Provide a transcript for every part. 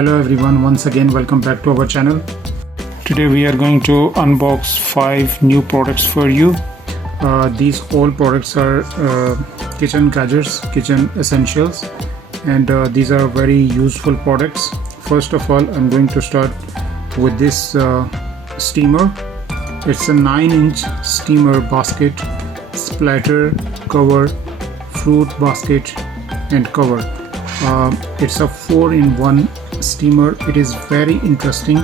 Hello everyone, once again welcome back to our channel. Today we are going to unbox 5 new products for you. These all products are kitchen gadgets, kitchen essentials, and these are very useful products. First of all, I'm going to start with this steamer. It's a 9-inch steamer basket, splatter cover, fruit basket and cover. It's a 4-in-1 steamer. It is very interesting,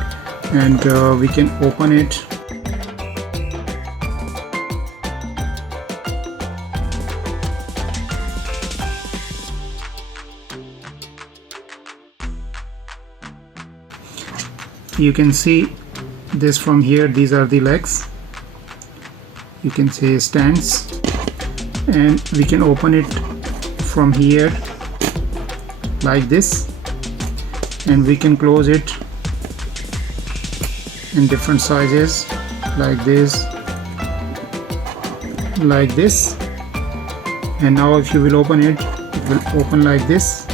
and we can open it. You can see this from here. These are the legs, you can say stands, and we can open it from here like this, and we can close it in different sizes like this, like this. And now if you will open it, it will open like this.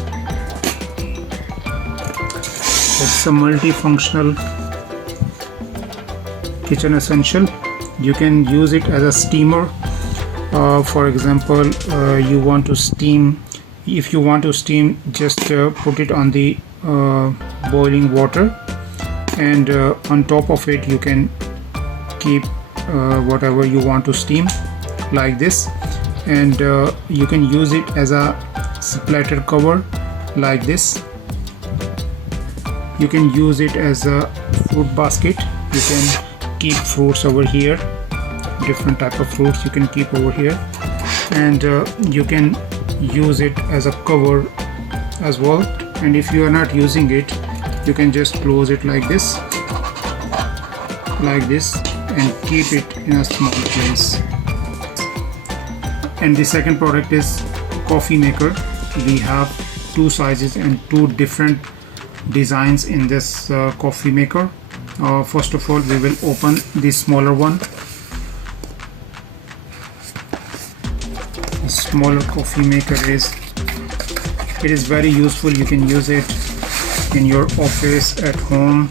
It's a multifunctional kitchen essential. You can use it as a steamer. For example, you want to steam. If you want to steam, just put it on the boiling water, and on top of it you can keep whatever you want to steam like this. And you can use it as a splatter cover like this. You can use it as a fruit basket. You can keep fruits over here, different type of fruits you can keep over here, and you can use it as a cover as well. And if you are not using it, you can just close it like this, and keep it in a small place. And the second product is coffee maker. We have 2 sizes and 2 different designs in this coffee maker. First of all, we will open the smaller one. The smaller coffee maker is very useful. You can use it in your office, at home.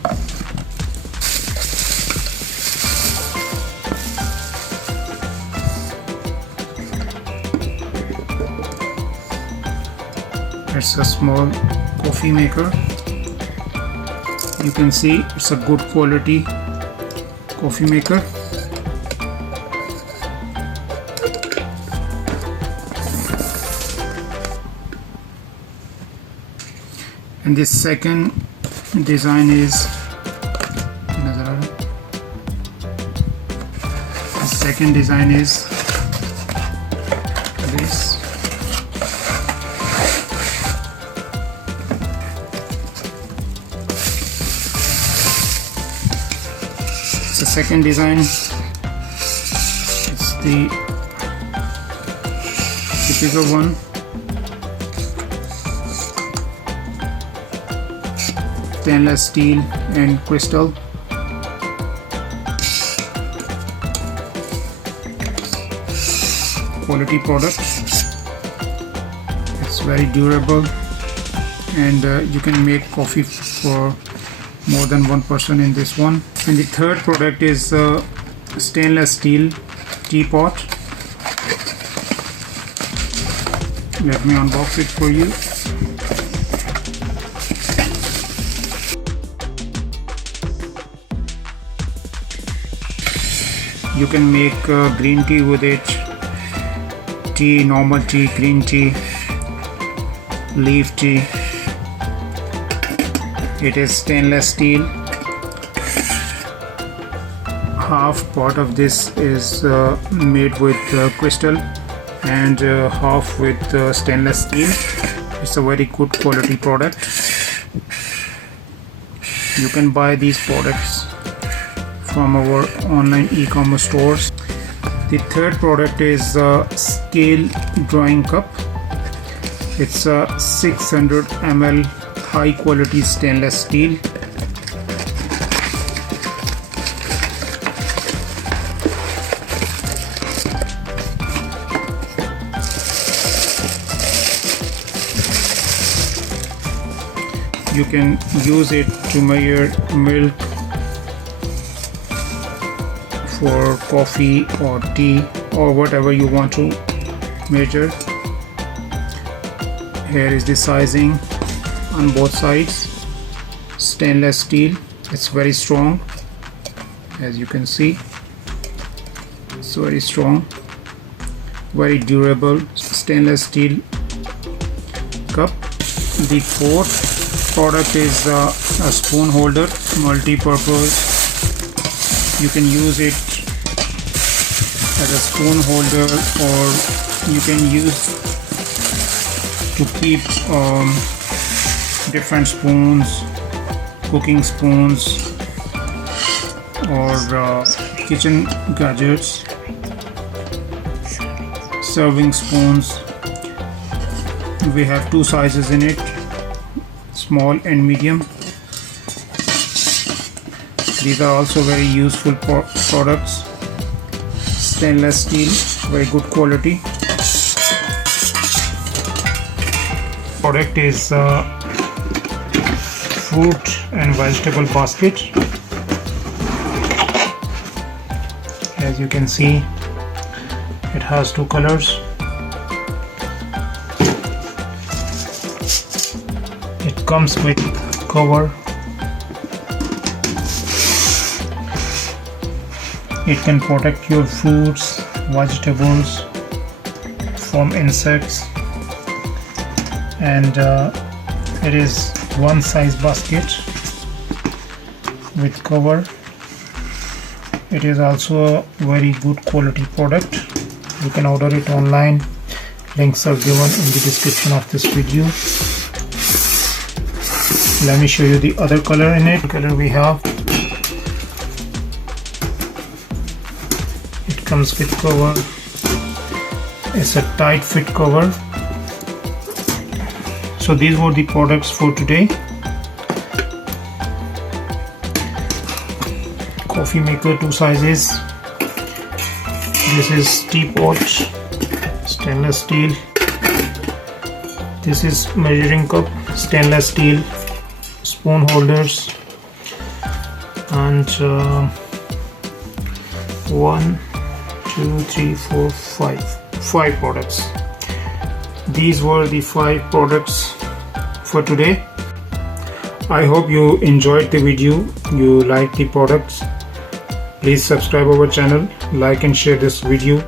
It's a small coffee maker. You can see it's a good quality coffee maker. And the second design is this. The second design, it's the bigger one. Stainless steel and crystal. Quality product. It's very durable, and you can make coffee for more than one person in this one. And the third product is stainless steel teapot. Let me unbox it for you. You can make green tea with it, tea, normal tea, green tea, leaf tea. It is stainless steel. Half part of this is made with crystal, and half with stainless steel. It's a very good quality product. You can buy these products from our online e-commerce stores. The third product is a scale drawing cup. It's a 600 ml high quality stainless steel. You can use it to measure milk for coffee or tea or whatever you want to measure. Here is the sizing on both sides. Stainless steel, it's very strong, as you can see. It's very strong, very durable stainless steel cup. The fourth product is a spoon holder, multi-purpose. You can use it as a spoon holder, or you can use to keep different spoons, cooking spoons, or kitchen gadgets, serving spoons. We have two sizes in it, small and medium. These are also very useful products. Stainless steel, very good quality. Product is fruit and vegetable basket. As you can see, it has two colors. It comes with cover. It can protect your fruits, vegetables from insects, and it is one size basket with cover. It is also a very good quality product. You can order it online. Links are given in the description of this video. Let me show you the other color in it. The color we have, it comes with cover. It's a tight fit cover. So these were the products for today. Coffee maker, two sizes. This is teapot, stainless steel. This is measuring cup, stainless steel. Spoon holders, and 1, 2, 3, 4, 5 products. These were the 5 products for today. I hope you enjoyed the video, you liked the products. Please subscribe our channel, like and share this video.